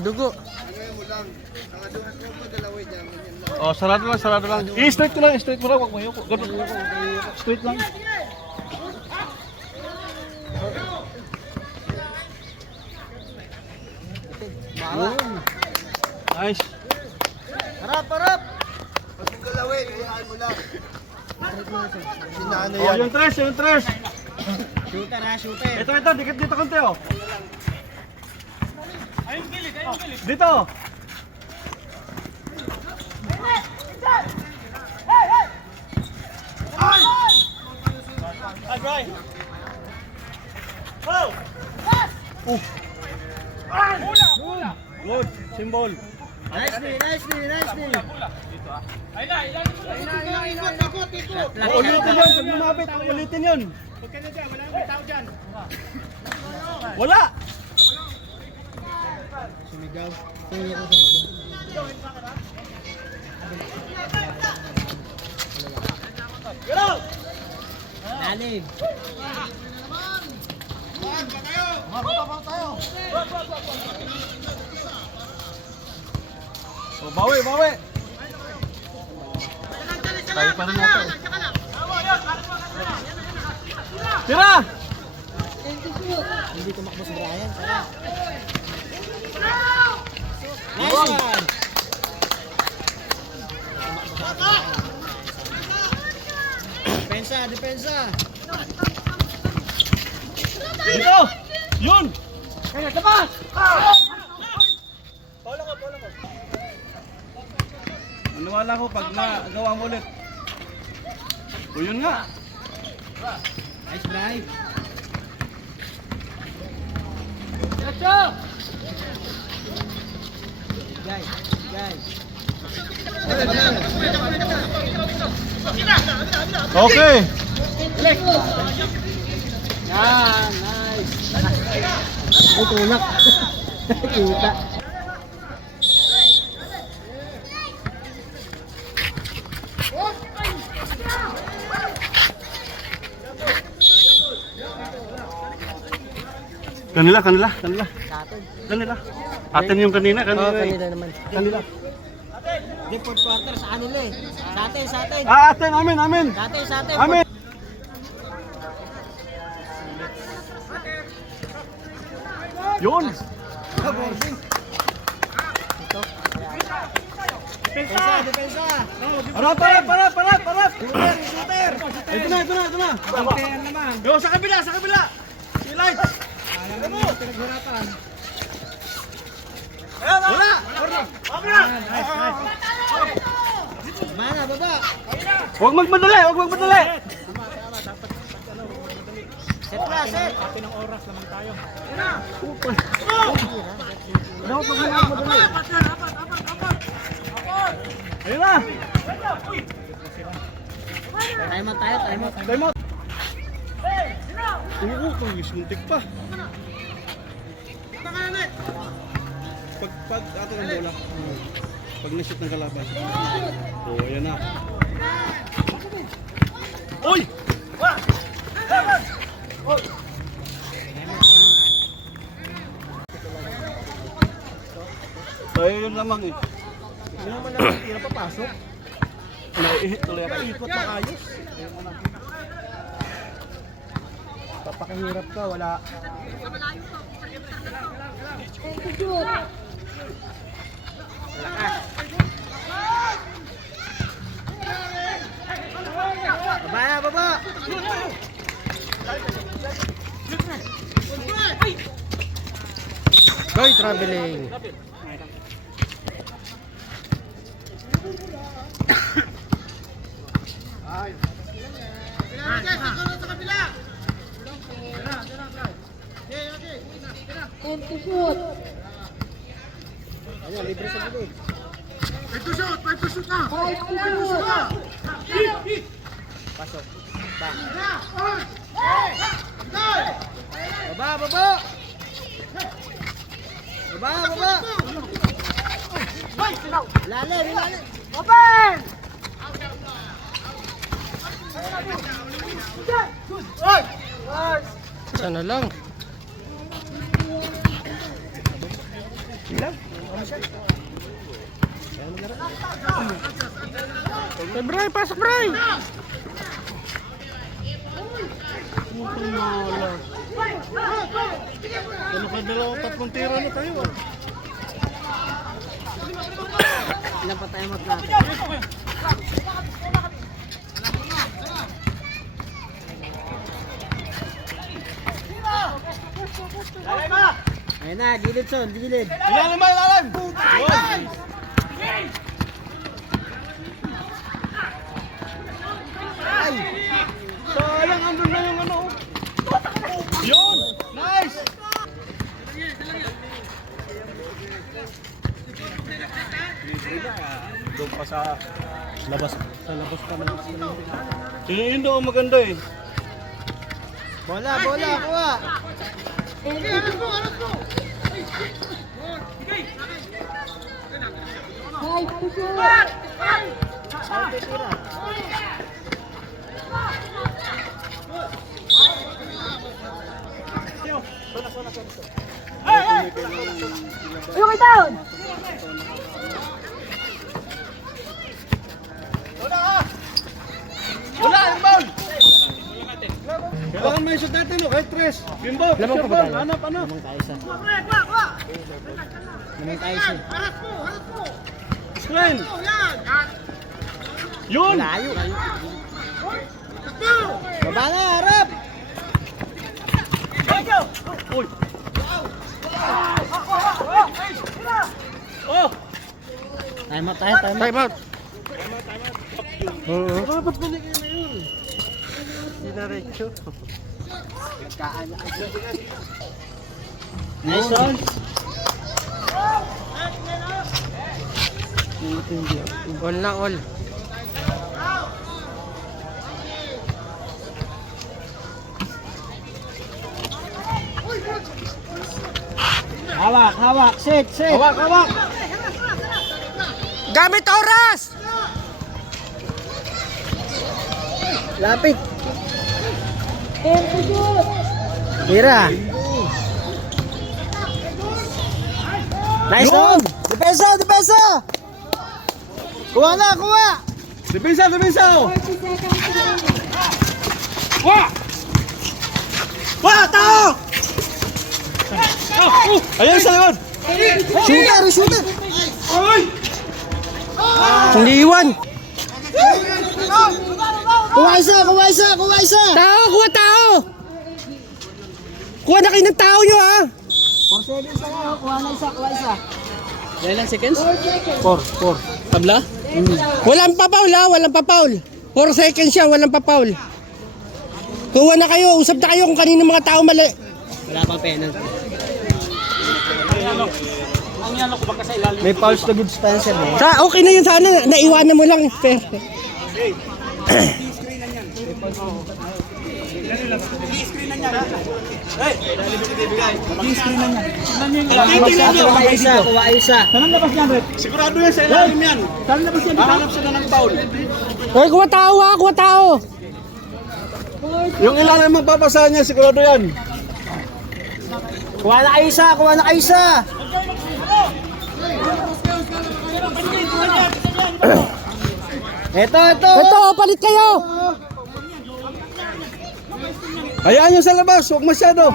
Dugo. Oh, sarado lang, sarado lang. I-straight ko lang, straight mo lang, wag mo yoko. Ganun. Straight lang. Nice. Harap, harap. Pag mong galawin, hayaan mo lang. Sinaano Oh, yan? yung tres, yung tres. Shooter ha, shooter. Ito, dikit dito konti oh. Ayun gilid, Dito. Ay, Brian. Oh! Bola! Good, symbol. Nicely. Ulitin yun, pag lumapit, ulitin yun. Huwag ka na dyan, wala nang tao dyan. Wala! Sumigaw. Lalim. Oh, bawi. Tayo pa rin natin. Tira! Hindi tumakbo si Brian. Nice one. Depensa. Dito! Yun! Kaya, labas! Paulo ko. Maniwala ko pag nagawa mo ulit. O yun nga. Nice drive. Guys. Okay. Yan, nice. Ay, tulak. Kita. Kanila. Sa atin. Atin yung kanina. Oo, kanila naman. Kanila. Hindi, fourth quarter sa kanila eh. Sa atin. Atin, amin. Sa atin. Amin. Yun. Depensa. Harap. Shooter. Ito na. Pantayan naman. Yo, sa kabila. Si Light. Alam mo, pinaghirapan. Wala. Mana, baba. Huwag magmadali. Set na, set. Atin ang oras naman tayo. Ayun na. Time out. Time out. Oo, muntik pa. Pag atin ang bola. Pag na-shoot ng kalaban. Oo, ayan na. Uy! Ay, yun lamang eh. Hindi naman naman tira papasok. Naihit tuloy ako. Ikot na ayos. Papakahirap ka, wala. Baba. Boy traveling. And to shoot. Ayan, libre sa gilid. Five to shoot. Pasok. Baba. Lalim. Open! Sana lang. Hey, Bray, pasok, Bray! Ano ka dalawa, tatlong tira na tayo. Ilan pa tayo natin? Ayun na, gilid son, gilid. Ilalim ba, ilalim! Ay! Sayang, andun na yung ano. Yun! Nice! Doon pa sa labas. Sa labas pa na. Yun daw ang maganda eh. Bola, bola, kuha! Five to shoot. Ay, tira. Okay, down. Wala, inbound! Kailangan may shoot natin, no? Kahit tres. Inbound, Lamang pa ba tayo? hanap, hanap. Lamang tayo isa. Lamang tayo isa. Screen! Yun! Layo. Baba na, harap! Uy! Oh! Time out tayo, time out. Time out! Oo. Dapat binigay na yun. Dinaretso. Nice one. All na all. Hawak, hawak, sit, sit. Hawak, hawak! Gamit oras! Lapit. Ten to shoot. Tira. Nice one. Depensa, depensa. Kuha na, kuha. Depensa, depensa! 40 seconds remaining. Wah! Wah, tao! Ayan sa likod! Shooter, shooter. Ay! Hindi iwan. Kuha isa, kuha isa, kuha isa. Tao, kuha tao. Kuha na kayo ng tao nyo, ha? 4 seconds na nga, kuha na isa, kuha isa. Ilan seconds? 4. Tabla? Walang pa-foul, ha? Walang pa-foul. 4 seconds siya, walang pa-foul. Kuha na kayo, usap na kayo kung kanino mga tao mali. Wala pang penalty. May fouls to good Spencer, eh. Okay na yun sana, naiwanan mo lang. Kuha isa, kuha isa. Sigurado yan sa ilalim yan. Hanap sila ng foul. Hoy, kuha tao, ha? Kuha tao. Yung ilalim magpapasahan niya, sigurado yan. Kuha na kayo isa, kuha na kayo isa. Ito, ito. Ito, palit kayo. Hayaan nyo sa labas, huwag masyado.